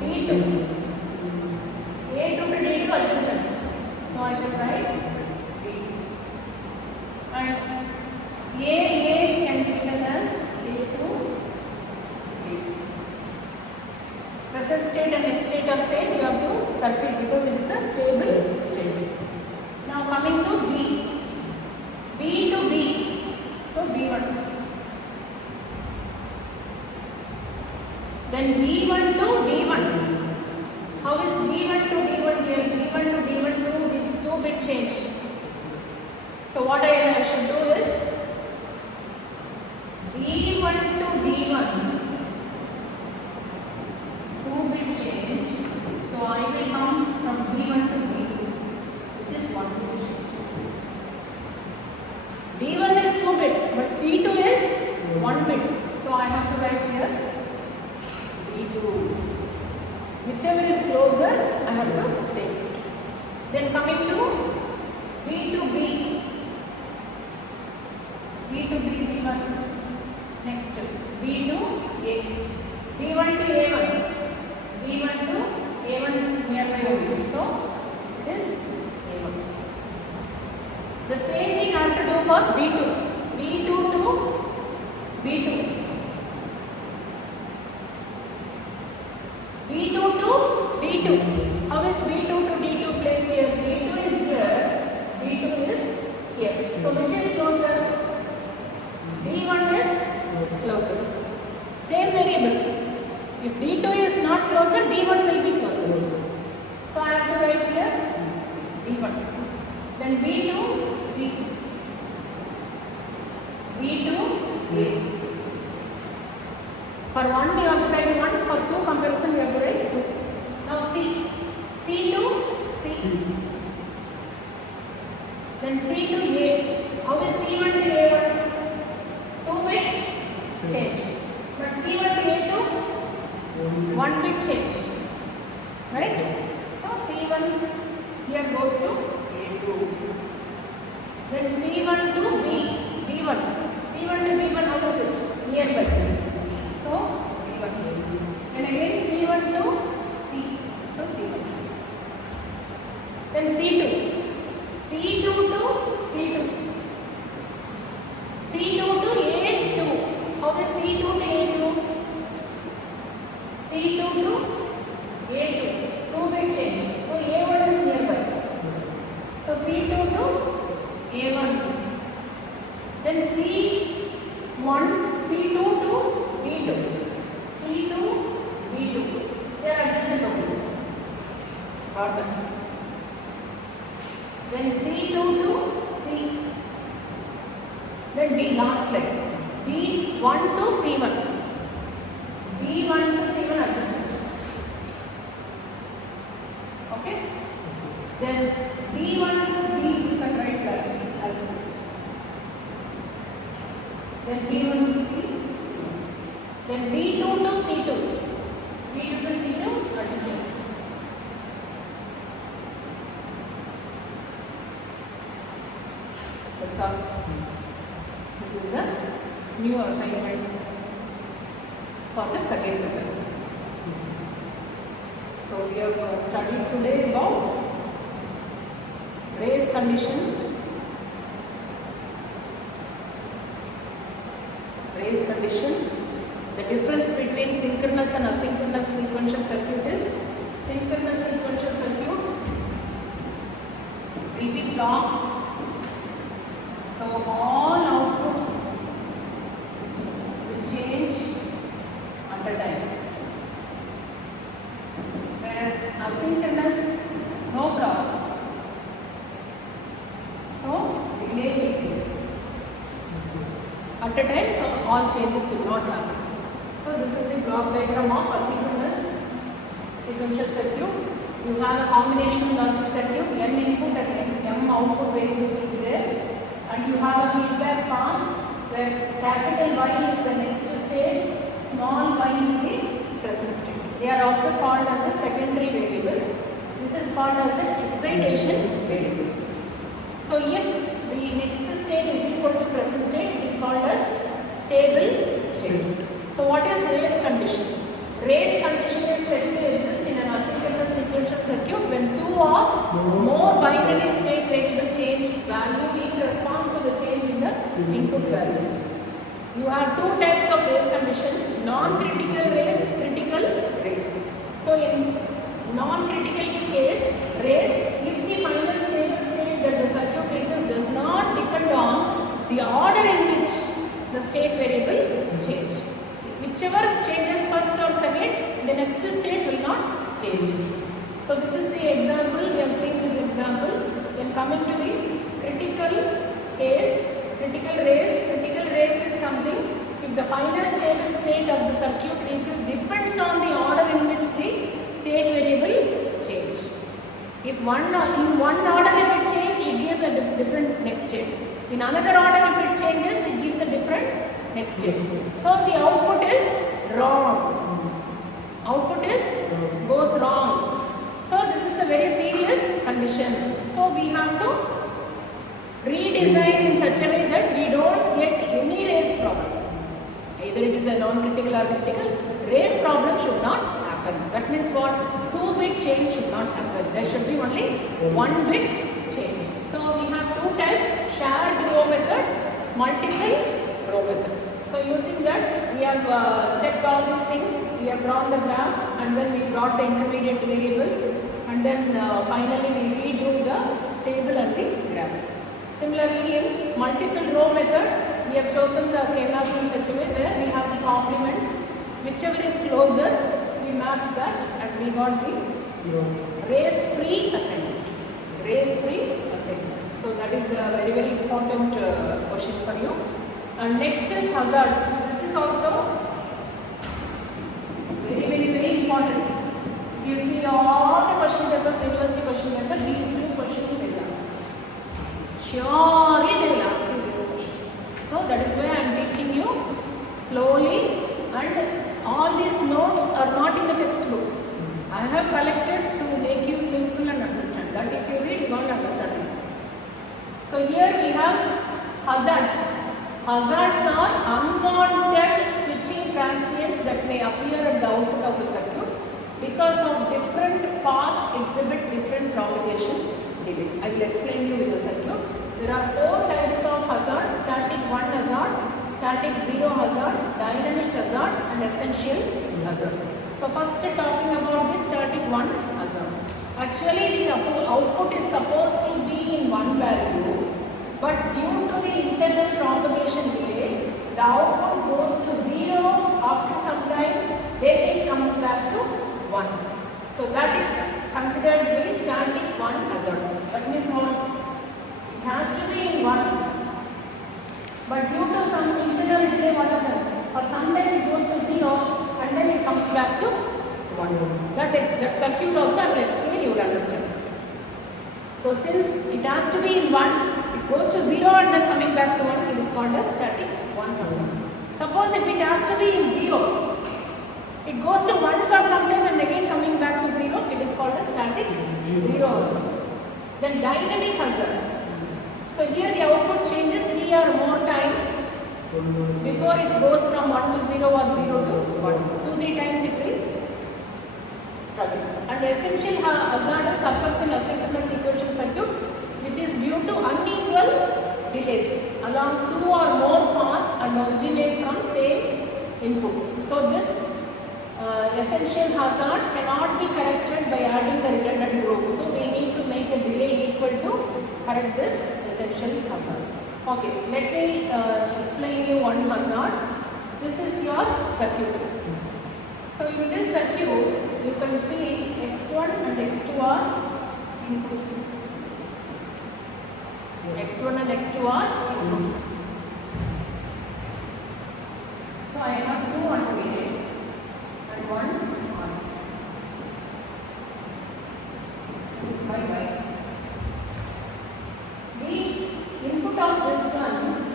D2. A2 to D2 adjacent. So I can write D2. And A can be written as A2, D2. Present state and next state are same. You have to circle because it is a stable state. Now coming to B. B to B. So B1. Then B1 to D1. How is B1 to D1 here? B1 to D1 2 bit change. So what I should do is B1 to D1 2 bit change. So I will come from B1 to B2, which is 1 bit change. B1 is 2 bit, but B2 is 1 bit. So I have to write here B2. Whichever is closer, I have to take. Then coming to B to B. B to B, B1. Next, B to A. B1 to A1. B1 to A1 nearby only. So it is A1. The same thing I have to do for B2. B2 to B2. B2 to D2. How is B2 to D2 placed here? B2 is here. B2 is here. So which is closer? D1 is closer. Same variable. If D2 is not closer, D1 will be closer. So I have to write here D1. Then B2, B. B2, A. For 1 you have to write 1, for 2 comparison you have to write 2. Now C. C2, C. Then C to A. How is C1 to A1? 2-bit change. But C1 to A2? 1-bit change. Right? So C1 here goes to A2. Then C1 to B. B1. C1 to B1, how is it? Nearby. So B1. And again C1 to C. So C1. Then C2. C2 to C2. C2 to A2. How is C2 to A2? C2 to A2. 2-bit change. So A1 is nearby. So C2 to A1. Then C1, C2 to B2. C2, B2. They are adjacent only. Orbits. Then C2 to C. Then D, last line. B1 to C1. B1 to C1 adjacent. Okay? Then B1 to D, you can write like as this. Then B1 to C, C1. Then B2 to C2. B2 to C2 adjacent. That's all. This is a new assignment for the second method. So we have studied today about race condition, the difference between synchronous and asynchronous sequential circuit is synchronous sequential circuit will be clock. So all outputs will change under time. Whereas asynchronous, no problem. So delay will be at a time, so all changes will not happen. So this is the block diagram of asynchronous sequential circuit. You have a combination logic circuit, n input and m output variables will be there, and you have a feedback path where capital Y is the next state, small y is the present state. They are also called as a secondary variables. This is called as an excitation variables. So if the next state is equal to present state, it is called as stable state. So what is race condition? Race condition is said to exist in an asynchronous sequential circuit when two or more binary state variable change value in response to the change in the input value. You have two types of race condition: non-critical race, critical race. So in non-critical case, race, if the final stable state that the circuit reaches does not depend on the order in which the state variable change. Whichever changes first or second, the next state will not change. So this is the example, we have seen this example. When coming to the critical case, critical race is something, if the final stable state of the circuit reaches depends on the order in which the state variable change. If in one order if it changes, it gives a different next state. In another order if it changes, it gives a different next state. So the output is wrong. Output goes wrong. So this is a very serious condition. So we have to redesign in such a way that we don't get any race problem. Either it is a non-critical or critical, race problem should not happen. happen. That means what? 2-bit change should not happen. There should be only 1-bit change. So we have two types: shared row method, multiple row method. So using that, we have checked all these things. We have drawn the graph, and then we brought the intermediate variables, and then finally we redrew the table and the graph. Similarly, in multiple row method, we have chosen the K-map in such a way where we have the complements. Whichever is closer, we map that, and we got the race-free assignment. Race-free assignment. So that is a very, very important question for you. And next is hazards. This is also very, very, very important. You see all the question papers, university question papers, these two questions they will ask. Surely they will ask you these questions. So that is why I am teaching you slowly, and all these notes are not in the textbook. I have collected to make you simple and understand. That if you read, you won't understand it. So here we have hazards. Hazards are unwanted switching transients that may appear at the output of a circuit because of different path exhibit different propagation delay. I will explain you with the circuit. There are 4 types of hazards: static 1 hazard, static 0 hazard, dynamic hazard, and essential hazard. So first talking about the static 1 hazard. Actually the output is supposed to be in one value, but due to the internal propagation delay, the output goes to 0 after some time, then it comes back to 1. So that is considered to be static 1 hazard. That means what? It has to be in 1. But due to some internal delay, what happens? For some time it goes to 0 and then it comes back to 1. That circuit also I will explain, you will understand. So since it has to be in 1, it goes to 0 and then coming back to 1, it is called as static 1 hazard. Suppose if it has to be in 0, it goes to 1 for some time and again coming back to 0, it is called as static 0 hazard. Then dynamic hazard. So here the output changes 3 or more time before it goes from 1 to 0 or 0 to 1. 2-3 times it will struggle. And the essential hazard is occurs in asynchronous sequential circuit, which is due to unequal delays along 2 or more paths and originate from same input. So this essential hazard cannot be corrected by adding the redundant group. So we need to make a delay equal to correct this essential hazard. Okay, let me explain you one hazard. This is your circuit. So in this circuit, you can see X1 and X2 are inputs. X1 and X2 are inputs. So I have 2 alternators and 1 on. This is my Y. The input of this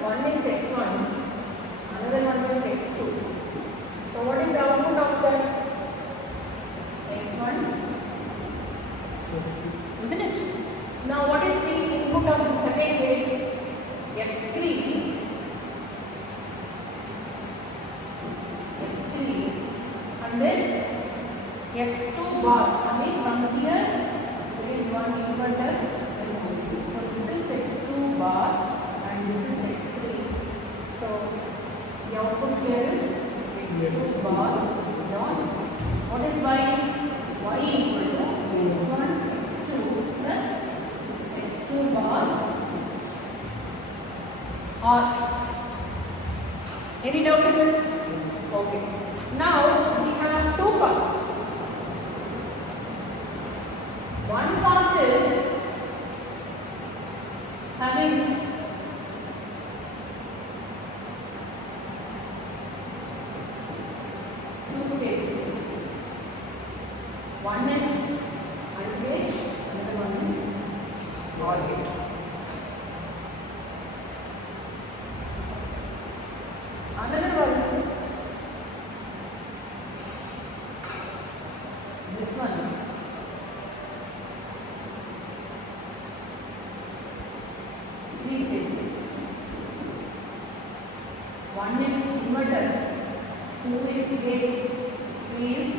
one is X1, another one is X2. So what is the output of that? X1, isn't it? Now what is the input of the second gate? X3, and then X2 bar. I mean from here there is one inverter and OC. So this is X2 bar and this is X3. So the output here is X2 bar dot. What is Y? Y equal to X1 X2 plus X2 bar or any doubt in this? Okay. Now we have 2 paths. One path is having two stages. One is AND gate, another one is OR gate. Another one, this one, three stages. One is inverter, 2 is gate, 3 is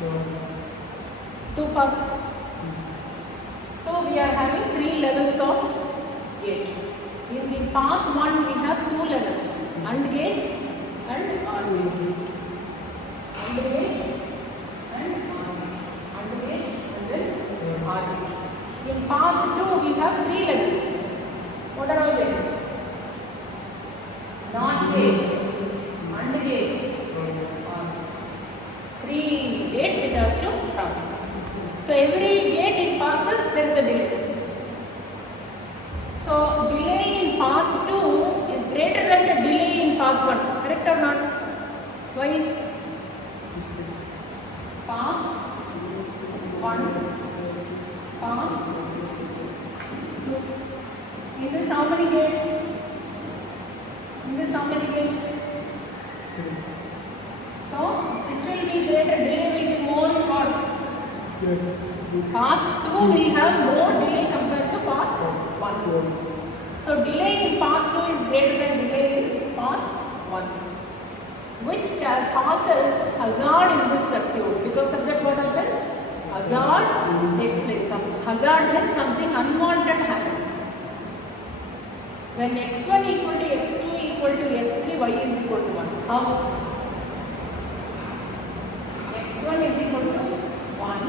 2 paths. So we are having 3 levels of gate. In the path 1 we have 2 levels, AND gate and OR gate. AND gate and OR gate. AND gate and then OR gate. In path 2 we have 3 levels. What are all they? NOT gate, AND gate, OR gate. 3 gates it has to cross. So every gate it passes, there is a delay. So delay in path 2 is greater than the delay in path 1. Correct or not? Why? Path 1, path 2. In this how many gates? In this how many gates? So which will be greater? Delay will be more in what? Path 2 will have more delay compared to path 1. So delay in path 2 is greater than delay in path 1, which causes hazard in this circuit. Because of that, what happens? Hazard takes place. Hazard means something unwanted happens. When x1 equal to x2 equal to x3, y is equal to 1. How? x1 is equal to 1.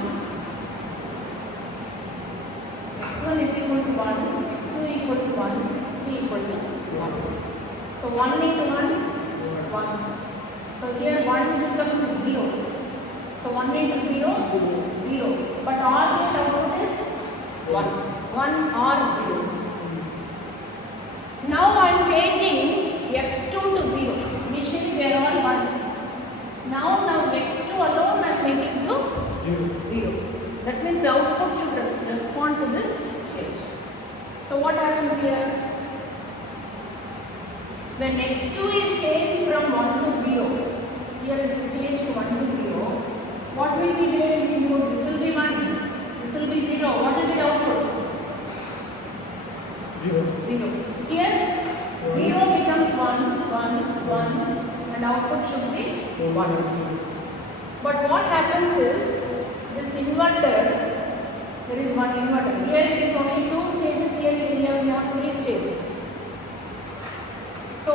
x1 is equal to 1, x2 equal to 1, x3 equal to 1. So 1 into 1, 1. So here 1 becomes 0. So 1 into 0, 0. But OR gate output is 1. 1 or 0. Now I am changing x2 to 0. Initially they are all 1. Now x2 alone I am making to 0. That means the output should respond to this change. So what happens here? When x2 is changed from 1 to 0, here it is changed to 1 to 0, what will be there in the input? This will be 1, this will be 0. What will be the output? 0. Here 0 becomes 1, 1, 1 and output should be 1. But what happens is, this inverter, there is one inverter. Here it is only 2 stages, here we have 3 stages. So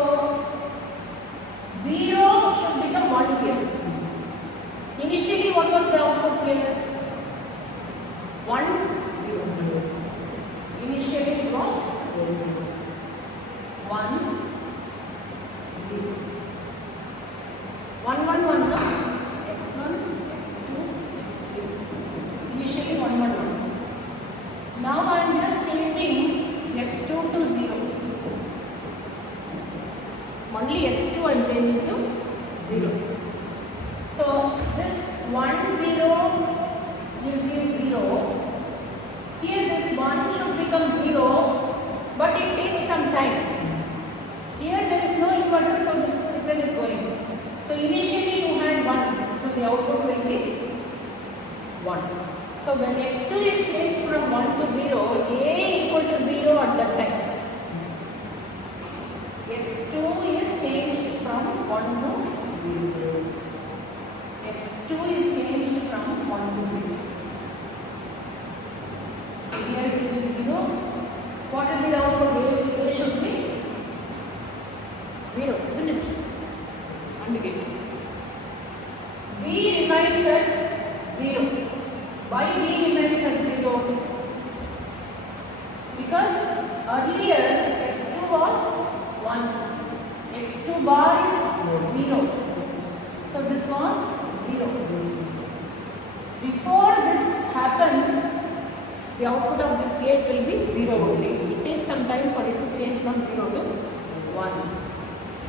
0 should become 1 here. Initially what was the output here? 1, 0. Initially it was 1, 0. 1, 1, 1, no? x1, x2, x3. Initially 1, 1, 1. Now I am just changing x2 to 0. Only x2 I am changing to 0. So this 1, 0 gives you 0. Here this 1 should become 0, but it takes some time. Here there is no inverter, so this signal is going. So initially you had 1, so the output will be 1. So when x2 is changed from 1 to 0, a equal to 0 at that time. x2 is changed from 1 to 0. x2 is changed from 1 to 0. So here it will be 0. What will be the output? A should be 0, isn't it? AND gate. B remains at 0. Why B remains at 0? Because earlier x2 was 1. x2 bar is 0. So this was 0. Before this happens, the output of this gate will be 0 only. It takes some time for it to change from 0 to 1.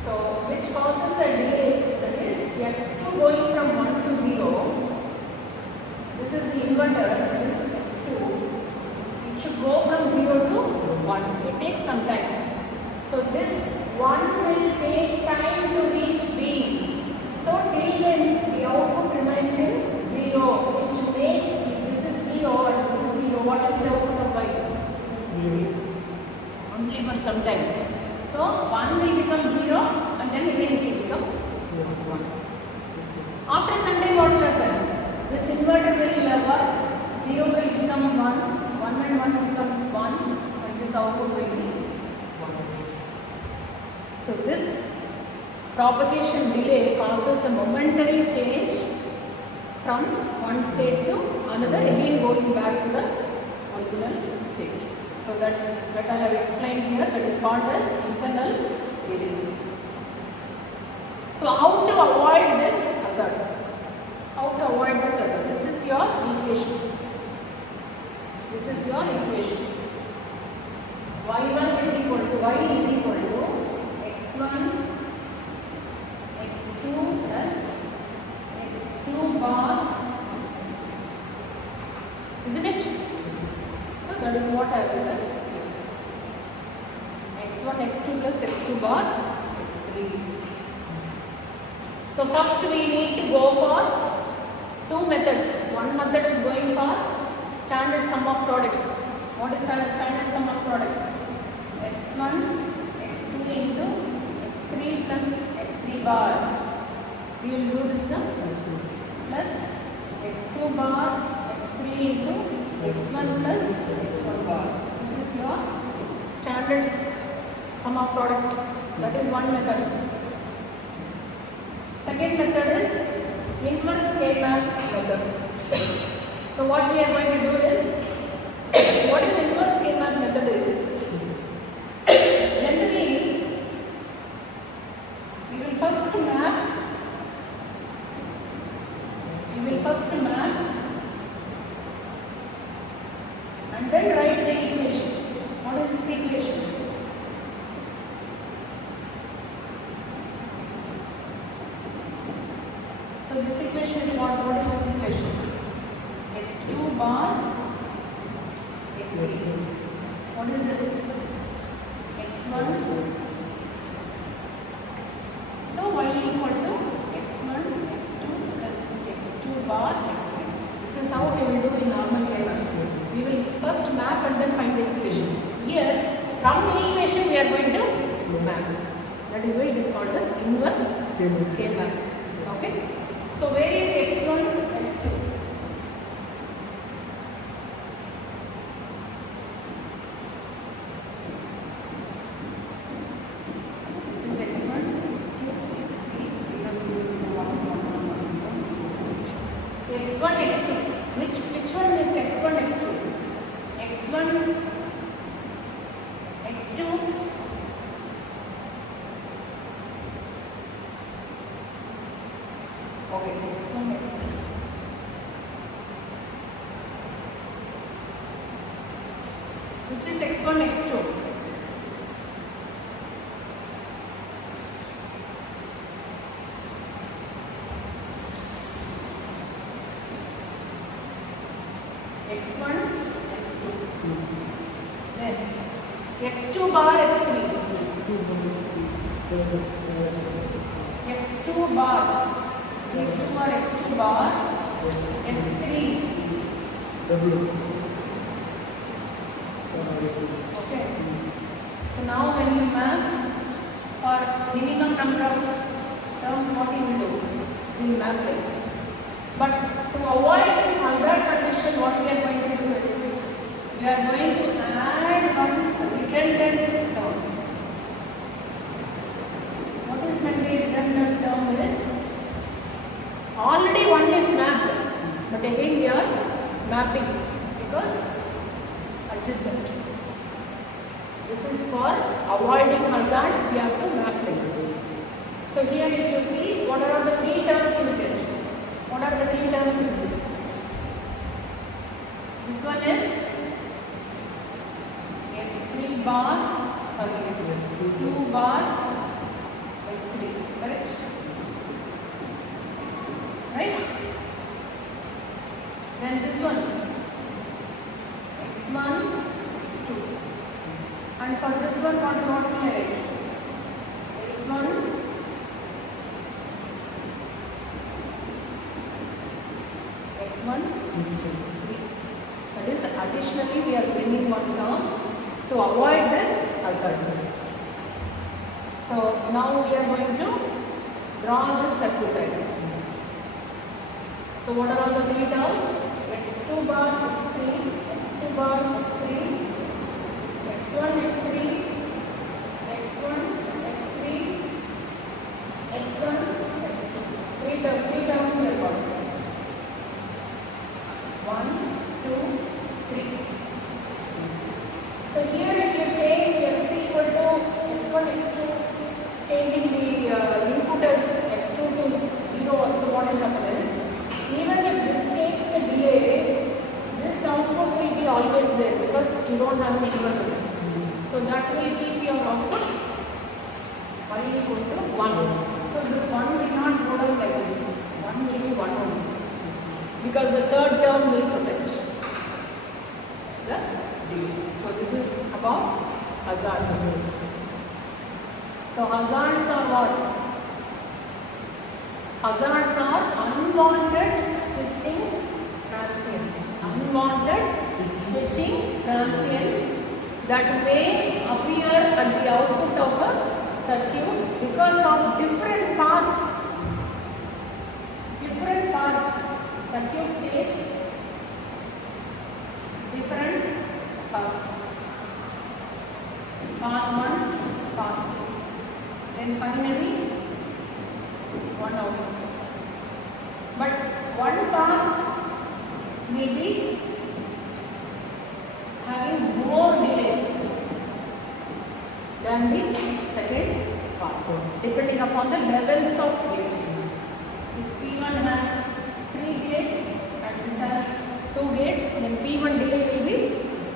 So which causes a delay, that is x2 going from 1 to 0. This is the inverter, that is x2. It should go from 0 to 1. It takes some time. So this 1 will take time to reach B. So till then the output remains in 0, which makes, if this is 0 and this is 0, what will be the output of Y? 0. Only for some time. So 1 will become 0 and then again it will become 1. After some time what will happen? This inverter will work. 0 will become 1, 1 and 1 becomes 1, and this output will be 1. So this propagation delay causes a momentary change from one state to another, again going back to the original state. So that I have explained here, that is called as internal delay. So how to avoid this hazard? How to avoid this hazard? This is your equation. This is your equation. y1 is equal to y is equal to x1 x2 plus x2 bar x3. Isn't it? So that is what I have written here. x1 x2 plus x2 bar x3. So first we need to go for two methods. One method is going for standard sum of products. What is the standard sum of products? x1 x2 into x3 plus x3 bar. We will do this now. Plus x2 bar x3 into x1 plus x1 bar. This is your standard sum of product. That is one method. Second method is inverse K-map method. So what we are going to do is, what is inverse K-map method is, generally we will first map and then write the equation. What is this equation? So this equation is what is this equation? x2 bar x3. What is this? x1 x2. So y equal to x1 x2 plus x2 bar x3. This is how we will do in normal K-map. We will first map and then find the equation. Here, from the equation we are going to map. That is why it is called as inverse K-map. Okay? So where is x1, x2? This is x1, x2, x3, 0, 0, 0, 1, 1, 1, 1, 0. x1, x2. Which one is x1, x2? x1, x2. Okay, x1, x2. Which is x1, x2? x1, x2. Then x2 bar, x3. x2 bar. x2 bar, x2 bar, x3. Okay. So now when you map for minimum number of terms, what you will do? You will map like this. But to avoid this hazard condition, what we are going to do is, we are going to add one redundant term. What is the redundant term is? Already one is mapped, but again we are mapping because adjacent. This is for avoiding hazards, we have to map like this. So here if you see, what are the three terms you get? What are the three terms in this? This one is x3 bar, sorry, x2 bar, x3, correct? Right? Then this one, x1, x2. And for this one, what we write? x1, x1, x3. That is, additionally we are bringing one term to avoid this hazards. So now we are going to draw this circuit diagram. So what are all the three terms? x2 bar, x3, x2 bar, x3, x1, x3, x1, x3, x1, x2. Three terms we have got. 1, 2, 3. So here if you change x equal to x1, x2, changing the input as x2 to 0 also, what will happen is, even if this takes a delay, this output will be always there because you don't have an interval. So that will keep your output y equal to 1. So this 1 will not go down like this. 1 will be 1 only. Because the third term will protect the delay. So this is about hazards. So hazards are what? Hazards are unwanted switching transients. Unwanted switching transients that may appear at the output of a circuit because of different paths. Different paths. Circuit takes different paths. Path 1, path 2. Then finally, one output. But one path will be having more delay than the second path, depending upon the levels of gates. If P1 has 3 gates and this has 2 gates, then P1 delay will be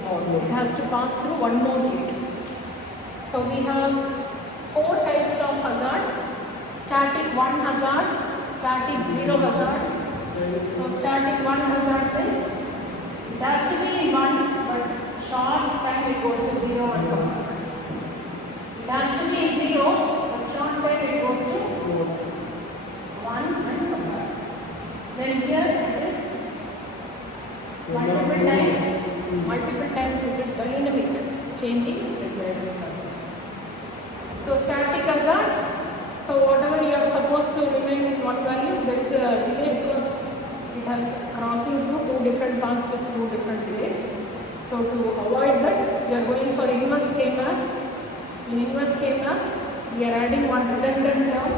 more. It has to pass through one more gate. So we have 4 types of hazards: static 1 hazard, static 0 hazard. So static 1 hazard means it has to be in 1, but short time it goes to 0 and come back. It has to be in 0, but short time it goes to 1 and come back. Then here it is multiple times it is dynamic, changing the dynamic hazard. So static hazard, so whatever you are supposed to remain in one value, there is a delay because it has crossing through 2 different paths with 2 different delays. So to avoid that, we are going for inverse K-map. In inverse K-map, we are adding one redundant term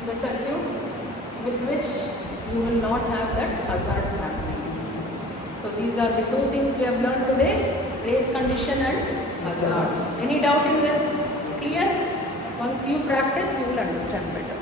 in the circuit with which you will not have that hazard happening. So these are the 2 things we have learned today: race condition and hazard. Any doubt in this? Clear? Once you practice, you will understand better.